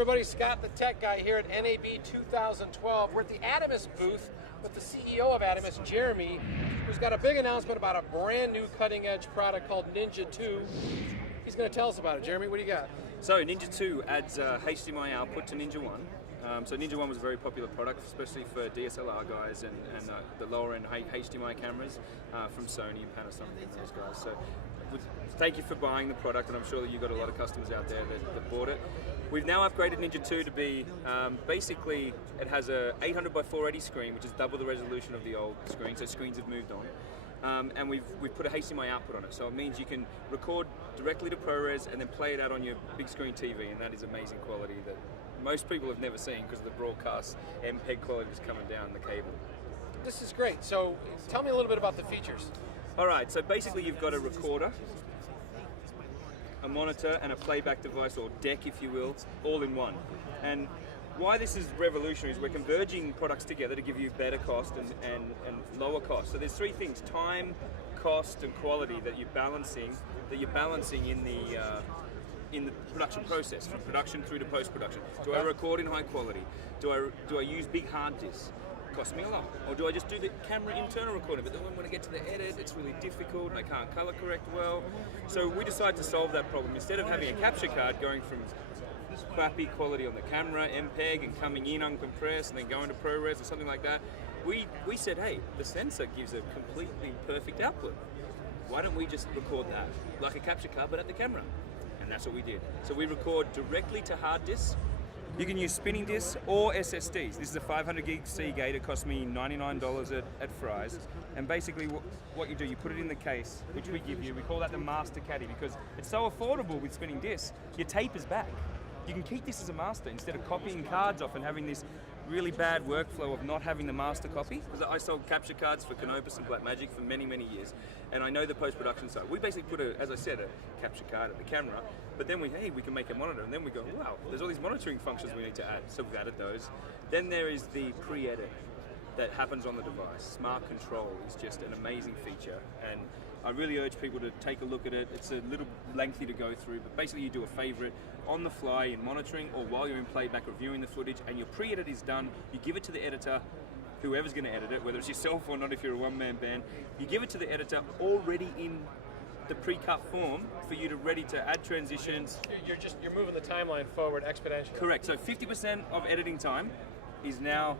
Everybody, Scott the Tech Guy here at NAB 2012. We're at the Atomos booth with the CEO of Atomos, Jeremy, who's got a big announcement about a brand new cutting edge product called Ninja 2. He's going to tell us about it. Jeremy, what do you got? So Ninja 2 adds HDMI output to Ninja 1. So Ninja 1 was a very popular product, especially for DSLR guys and the lower end HDMI cameras from Sony and Panasonic and those guys. So thank you for buying the product, and I'm sure that you've got a lot of customers out there that bought it. We've now upgraded Ninja 2 to be, basically, it has a 800 by 480 screen, which is double the resolution of the old screen, so screens have moved on. And we've put a HDMI output on it, so it means you can record directly to ProRes and then play it out on your big screen TV, and that is amazing quality that most people have never seen because the broadcast MPEG quality is coming down the cable. This is great. So tell me a little bit about the features. All right, so basically you've got a recorder, a monitor, and a playback device, or deck if you will, all in one. And why this is revolutionary is we're converging products together to give you better cost and lower cost. So there's three things: time, cost, and quality that you're balancing in the production process, from production through to post-production. Do I record in high quality? Do I use big hard disks? Cost me a lot. Or do I just do the camera internal recording? But then when I get to the edit, it's really difficult and I can't color correct well. So we decided to solve that problem. Instead of having a capture card going from crappy quality on the camera, MPEG, and coming in uncompressed and then going to ProRes or something like that, we said, hey, the sensor gives a completely perfect output. Why don't we just record that like a capture card but at the camera? And that's what we did. So we record directly to hard disks. You can use spinning disks or SSDs. This is a 500 gig Seagate. It cost me $99 at Fry's. And basically what you do, you put it in the case, which we give you. We call that the master caddy because it's so affordable with spinning disks. Your tape is back. You can keep this as a master instead of copying cards off and having this really bad workflow of not having the master copy. Because I sold capture cards for Canopus and Blackmagic for many, many years, and I know the post-production side. We basically put, as I said, a capture card at the camera, but then we can make a monitor, and then we go, wow, there's all these monitoring functions we need to add, so we've added those. Then there is the pre-edit that happens on the device. Smart Control is just an amazing feature, and I really urge people to take a look at it. It's a little lengthy to go through, but basically you do a favorite on the fly in monitoring or while you're in playback reviewing the footage, and your pre-edit is done. You give it to the editor, whoever's going to edit it, whether it's yourself or not if you're a one-man band. You give it to the editor already in the pre-cut form for you to ready to add transitions. You're moving the timeline forward exponentially. Correct. So 50% of editing time is now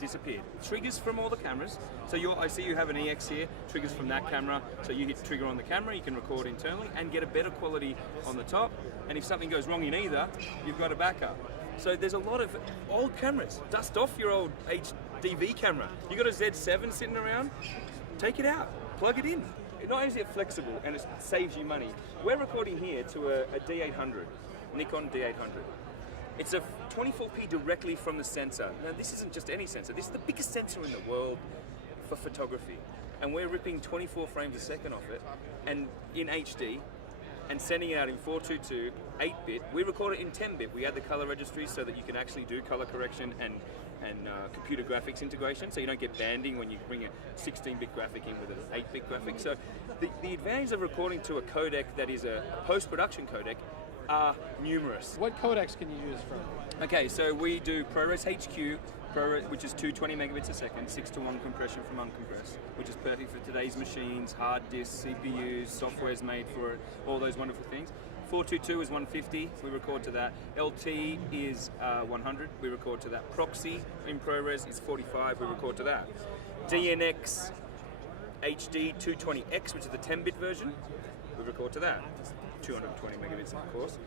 disappeared. Triggers from all the cameras. So I see you have an EX here, triggers from that camera. So you hit trigger on the camera, you can record internally and get a better quality on the top. And if something goes wrong in either, you've got a backup. So there's a lot of old cameras. Dust off your old HDV camera. You got a Z7 sitting around, take it out, plug it in. Not only is it flexible and it saves you money, we're recording here to a D800, Nikon D800. It's a 24p directly from the sensor. Now this isn't just any sensor, this is the biggest sensor in the world for photography. And we're ripping 24 frames a second off it, and in HD, and sending it out in 422, 8-bit. We record it in 10-bit. We add the color registry so that you can actually do color correction and computer graphics integration, so you don't get banding when you bring a 16-bit graphic in with an 8-bit graphic. So the advantage of recording to a codec that is a post-production codec are numerous. What codecs can you use from? Okay, so we do ProRes HQ, which is 220 megabits a second, 6:1 compression from uncompressed, which is perfect for today's machines, hard disks, CPUs, software's made for it, all those wonderful things. 422 is 150, we record to that. LT is 100, we record to that. Proxy in ProRes is 45, we record to that. DNX HD 220X, which is the 10-bit version, we record to that. 220 megabits, of course.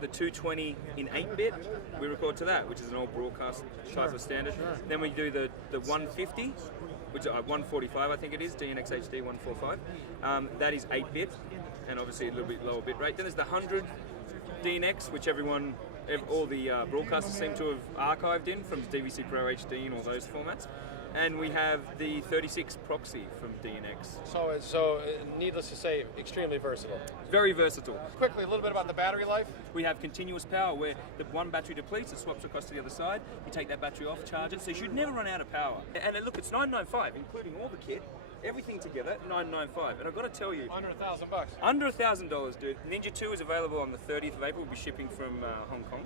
The 220 in 8-bit, we record to that, which is an old broadcast type of standard. Then we do the 150, which 145 I think it is, DNX HD 145. That is 8-bit, and obviously a little bit lower bit rate. Then there's the 100 DNX, which all the broadcasters seem to have archived in from DVC Pro HD and all those formats. And we have the 36 proxy from DNX. So needless to say, extremely versatile. Very versatile. Quickly, a little bit about the battery life. We have continuous power where the one battery depletes, it swaps across to the other side, you take that battery off, charge it, so you should never run out of power. And look, it's $995, including all the kit, Everything together, $995. And I've got to tell you, Under $1,000. under $1,000, dude. Ninja 2 is available on the 30th of April. We'll be shipping from Hong Kong.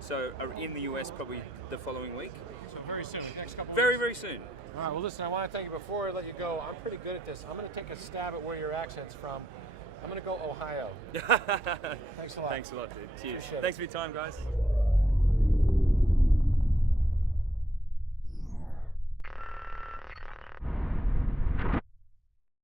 So in the US probably the following week. So very soon, next couple Very, weeks. very soon. All right, well listen, I want to thank you. Before I let you go, I'm pretty good at this. I'm going to take a stab at where your accent's from. I'm going to go Ohio. Thanks a lot. Thanks a lot, dude. Cheers. Appreciate it. Thanks for your time, guys.